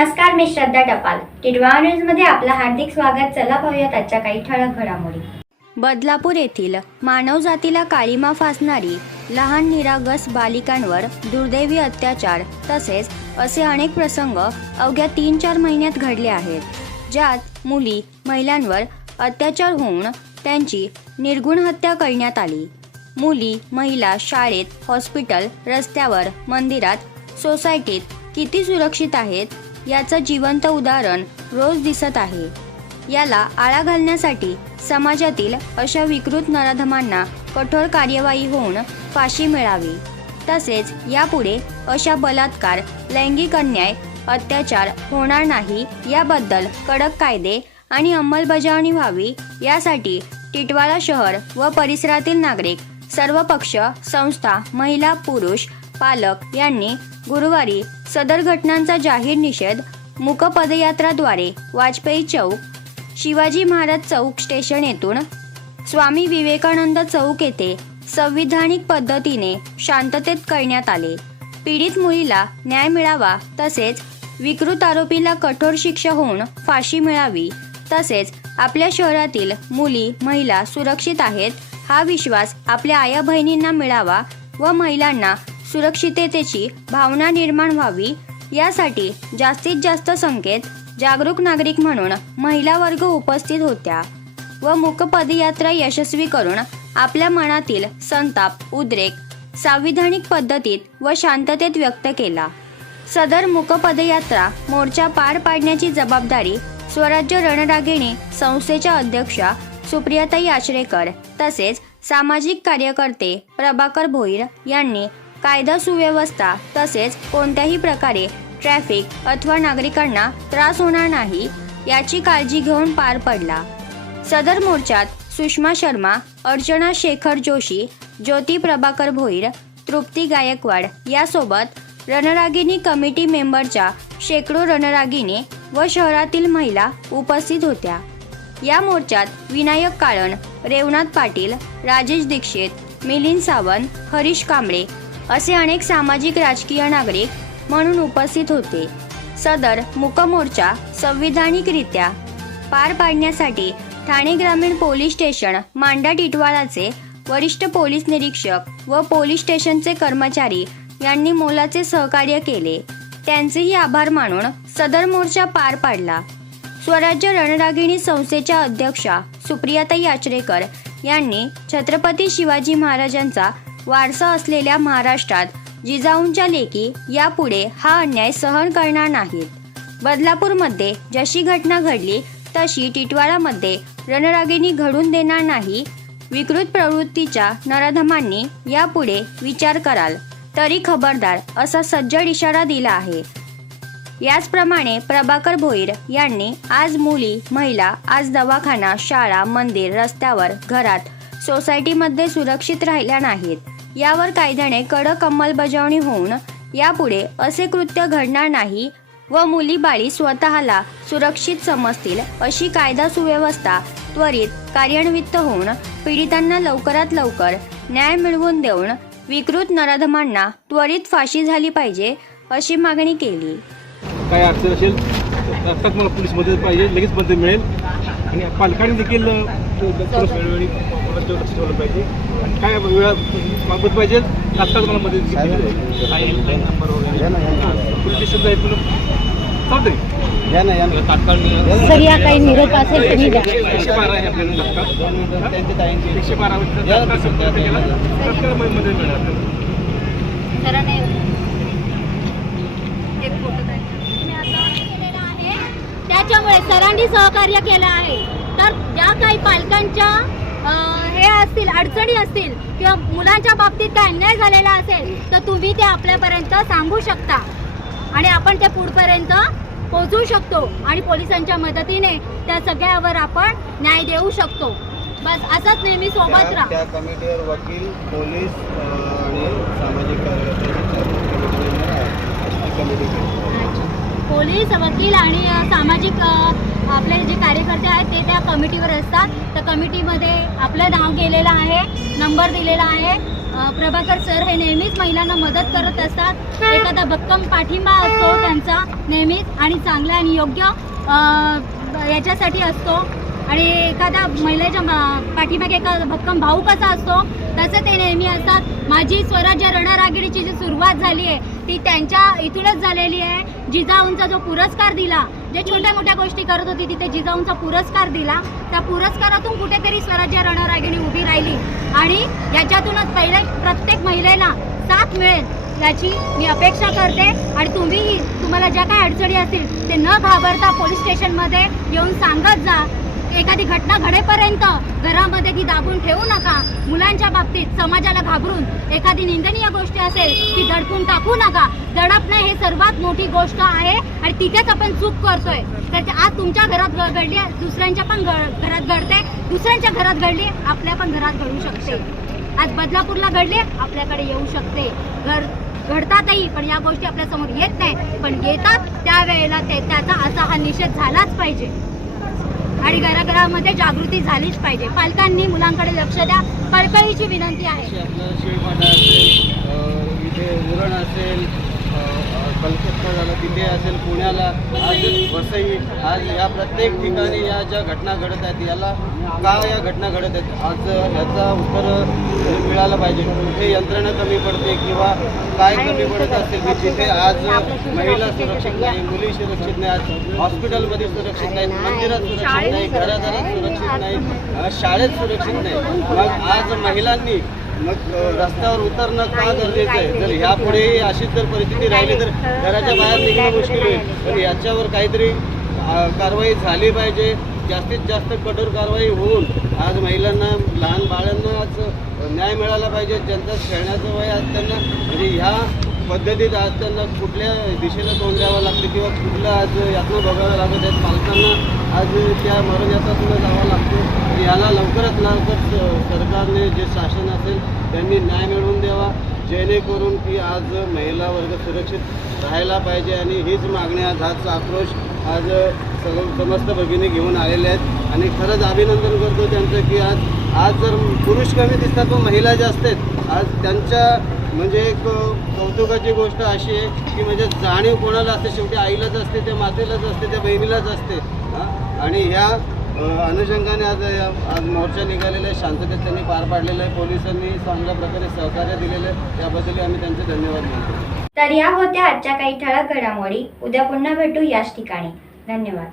नमस्कार मी श्रद्धा टपाल. टिडवा न्यूजमध्ये आपलं हार्दिक स्वागत. चला पाहूयात आजच्या काही ठळक घडामोडी. बदलापूर येथील मानव जातीला काळीमा फासणारी लहान निरागस बालिकांवर दुर्दैवी अत्याचार तसेच असे अनेक प्रसंग अवघ्या तीन चार महिन्यात घडले आहेत ज्यात मुली महिलांवर अत्याचार होऊन त्यांची निर्गुण हत्या करण्यात आली. मुली महिला शाळेत हॉस्पिटल रस्त्यावर मंदिरात सोसायटीत किती सुरक्षित आहेत याचं जिवंत उदाहरण रोज दिसत आहे. याला आळा घालण्यासाठी समाजातील अशा विकृत नराधमांना कठोर कार्यवाही होऊन फाशी मिळावी. तसेच यापुढे अशा बलात्कार लैंगिक अन्याय अत्याचार होणार नाही याबद्दल कडक कायदे आणि अंमलबजावणी व्हावी यासाठी टिटवाळा शहर व परिसरातील नागरिक सर्व पक्ष संस्था महिला पुरुष पालक यांनी गुरुवारी सदर घटनांचा जाहीर निषेध मूक पदयात्राद्वारे वाजपेयी चौक शिवाजी महाराज चौक स्टेशन येथून स्वामी विवेकानंद चौक येथे संविधानिक पद्धतीने शांततेत करण्यात आले. पीडित मुलीला न्याय मिळावा तसेच विकृत आरोपीला कठोर शिक्षा होऊन फाशी मिळावी तसेच आपल्या शहरातील मुली महिला सुरक्षित आहेत हा विश्वास आपल्या आया बहिणींना मिळावा व महिलांना सुरक्षिततेची भावना निर्माण व्हावी. यासाठी जास्तीत जास्त संख्येत जागरूक नागरिक म्हणून महिला वर्ग उपस्थित होत्या व मूक पदयात्रा यशस्वी करून आपल्या मनातील संताप उद्रेक संविधानिक पद्धतीत व शांततेत व्यक्त केला. सदर मुकपदयात्रा मोर्चा पार पाडण्याची जबाबदारी स्वराज्य रणरागिणी संस्थेच्या अध्यक्षा सुप्रियाताई आचरेकर तसेच सामाजिक कार्यकर्ते प्रभाकर भोईर यांनी कायदा सुव्यवस्था तसेच कोणत्याही प्रकारे ट्रॅफिक अथवा नागरिकांना त्रास होणार नाही याची काळजी घेऊन पार पडला. सदर मोर्चात सुषमा शर्मा अर्चना शेखर जोशी ज्योती प्रभाकर भोईर तृप्ती गायकवाड यासोबत रणरागिणी कमिटी मेंबरच्या शेकडो रणरागिणी व शहरातील महिला उपस्थित होत्या. या मोर्चात विनायक काळण रेवनाथ पाटील राजेश दीक्षित मिलिंद सावंत हरीश कांबळे असे अनेक सामाजिक राजकीय नागरिक म्हणून उपस्थित होते. सदर मुकमोर्चा संविधानिकरित्या पार पाडण्यासाठी ठाणे ग्रामीण पोलीस स्टेशन मांडा टिटवाळाचे वरिष्ठ पोलीस निरीक्षक व पोलीस स्टेशनचे कर्मचारी यांनी मोलाचे सहकार्य केले. त्यांचेही आभार मानून सदर मोर्चा पार पाडला. स्वराज्य रणरागिणी संस्थेच्या अध्यक्षा सुप्रियाताई आचरेकर यांनी छत्रपती शिवाजी महाराजांचा वारसा असलेल्या महाराष्ट्रात जिजाऊंच्या लेकी यापुढे हा अन्याय सहन करणार नाहीत. बदलापूरमध्ये जशी घटना घडली तशी टिटवाळामध्ये रणरागिणी घडून देणार नाही. विकृत प्रवृत्तीच्या नराधमांनी यापुढे विचार कराल. तरी खबरदार असा सज्जड इशारा दिला आहे. याचप्रमाणे प्रभाकर भोईर यांनी आज मुली महिला आज दवाखाना शाळा मंदिर रस्त्यावर घरात सोसायटीमध्ये सुरक्षित राहिल्या नाहीत. यावर कायद्याने कडक अंमलबजावणी होऊन यापुढे असे कृत्य घडणार नाही व मुली बाळी स्वतःला सुरक्षित समजतील अशी कायदा सुव्यवस्था त्वरित कार्यान्वित होऊन पीडितांना लवकरात लवकर न्याय मिळवून देऊन विकृत नराधमांना त्वरित फाशी झाली पाहिजे अशी मागणी केली. काय अडचण असेल? मला पोलीस मदत पाहिजे लगेच मदत मिळेल. आणि पालकांनी देखील वेळोवेळी लक्ष ठेवलं पाहिजे. आणि काय वेळा पाहिजे आत्ताच मला मदत नंबर वगैरे. पोलीस चालतंय. तात्काळ सर या काही निरोप असेल तुम्ही द्या एकशे बारा आहे आपल्याला तात्काळ. एकशे बारा तात्काळ तात्काळ मदत आपल्याला. त्याच्यामुळे सरांनी सहकार्य केलं आहे. ज्या काही पालकांच्या हे असतील अडचणी असतील किंवा मुलांच्या बाबतीत काय अन्याय झालेला असेल तर तुम्ही ते आपल्यापर्यंत सांगू शकता. आणि आपण ते पुढपर्यंत पोहोचवू शकतो आणि पोलिसांच्या मदतीने त्या सगळ्यावर आपण न्याय देऊ शकतो. बस असंच नेहमी सोबत राहा. त्या कमिटीवर वकील पोलीस आणि सामाजिक. पोलीस वकील आणि सामाजिक आपले जे कार्यकर्ते कमिटीवर असतात. त्या कमिटीमध्ये आपलं नाव गेलेलं आहे नंबर दिलेला आहे. प्रभाकर सर हे नेहमीच महिलांना मदत करत असतात. एखादा भक्कम पाठिंबा असतो त्यांचा नेहमीच आणि चांगला आणि योग्य याच्यासाठी असतो. आणि एखाद्या महिलेच्या पाठीमागे एखादा भक्कम भाऊ कसा असतो तसं ते नेहमी असतात. माझी स्वराज्य रणरागिणीची जी सुरुवात झाली आहे ती त्यांच्या इथूनच झालेली आहे. जिजाऊंचा जो पुरस्कार दिला जे छोट्या मोठ्या गोष्टी करत होती तिथे जिजाऊंचा पुरस्कार दिला. त्या पुरस्कारातून कुठेतरी स्वराज्य रणरागिणी उभी राहिली. आणि याच्यातूनच पहिले प्रत्येक महिलेला साथ मिळेल याची मी अपेक्षा करते. आणि तुम्हीही तुम्हाला ज्या काही अडचणी असतील ते न घाबरता पोलीस स्टेशनमध्ये येऊन सांगत जा. एखादी घटना घडेपर्यंत घरामध्ये ती दाबून ठेवू नका. मुलांच्या बाबतीत समाजाला घाबरून एखादी निंदनीय गोष्ट असेल ती दडपून टाकू नका. दडपणं हे सर्वात मोठी गोष्ट आहे आणि तिथेच आपण चूक करतोय. तर ते आज तुमच्या घरात घडली दुसऱ्यांच्या पण घरात घडते. दुसऱ्यांच्या घरात घडली आपल्या पण घरात घडू शकते. आज बदलापूरला घडले आपल्याकडे येऊ शकते. घर घडतातही पण या गोष्टी आपल्यासमोर येत नाही. पण येतात त्यावेळेला ते त्याचा असा हा निषेध झालाच पाहिजे. आणि घराघरामध्ये जागृती झालीच पाहिजे. पालकांनी मुलांकडे लक्ष द्या. कळकळीची विनंती आहे. असेल कलकत्ता झालं तिथे असेल पुण्याला आज वसई आज या प्रत्येक ठिकाणी या ज्या घटना घडत आहेत याला का या घटना घडत आहेत आज याचा उत्तर मिळालं पाहिजे. कुठे यंत्रणा कमी पडते किंवा काय कमी पडत असेल की तिथे आज महिला सुरक्षित नाही मुली सुरक्षित नाही आज हॉस्पिटलमध्ये सुरक्षित नाही मंदिरात सुरक्षित नाही घराघरात सुरक्षित नाही शाळेत सुरक्षित नाही. मग आज महिलांनी मग रस्त्यावर उतरणं का गरजेचं आहे? जर यापुढे अशीच जर परिस्थिती राहिली तर घराच्या बाहेर निघणं मुश्किल होईल. पण याच्यावर काहीतरी कारवाई झाली पाहिजे. जास्तीत जास्त कठोर कारवाई होऊन आज महिलांना लहान बाळांना आज न्याय मिळाला पाहिजे. ज्यांचा खेळण्याचं वय आज त्यांना म्हणजे ह्या पद्धतीत आज त्यांना कुठल्या दिशेला तोंड द्यावं लागतं? किंवा कुठलं आज यातनं बघावं लागत आहेत पालकांना आज त्या मरण यात्रातून जावं लागतं? तर याला लवकरात लवकर सरकारने जे शासन असेल त्यांनी न्याय मिळवून द्यावा जेणेकरून की आज महिला वर्ग सुरक्षित राहायला पाहिजे आणि हीच मागणी आज आजचा आक्रोश आज सगळं समस्त भगिनी घेऊन आलेले आहेत. आणि खरंच अभिनंदन करतो त्यांचं की आज आज जर पुरुष कमी दिसतात पण महिला जास्त आहेत. आज त्यांच्या म्हणजे एक कौतुकाची गोष्ट अशी आहे की म्हणजे जाणीव कोणाला असते शेवटी आईलाच असते त्या मातेलाच असते त्या बहिणीलाच असते. आणि ह्या अनुषंगाने आज आज मोर्चा निघालेला आहे. शांततेत त्यांनी पार पाडलेला आहे. पोलिसांनी चांगल्या प्रकारे सहकार्य दिलेलं आहे. त्याबद्दल आम्ही त्यांचे धन्यवाद मानतो. तर या होत्या आजच्या काही ठळक घडामोडी. उद्या पुन्हा भेटू याच ठिकाणी. धन्यवाद.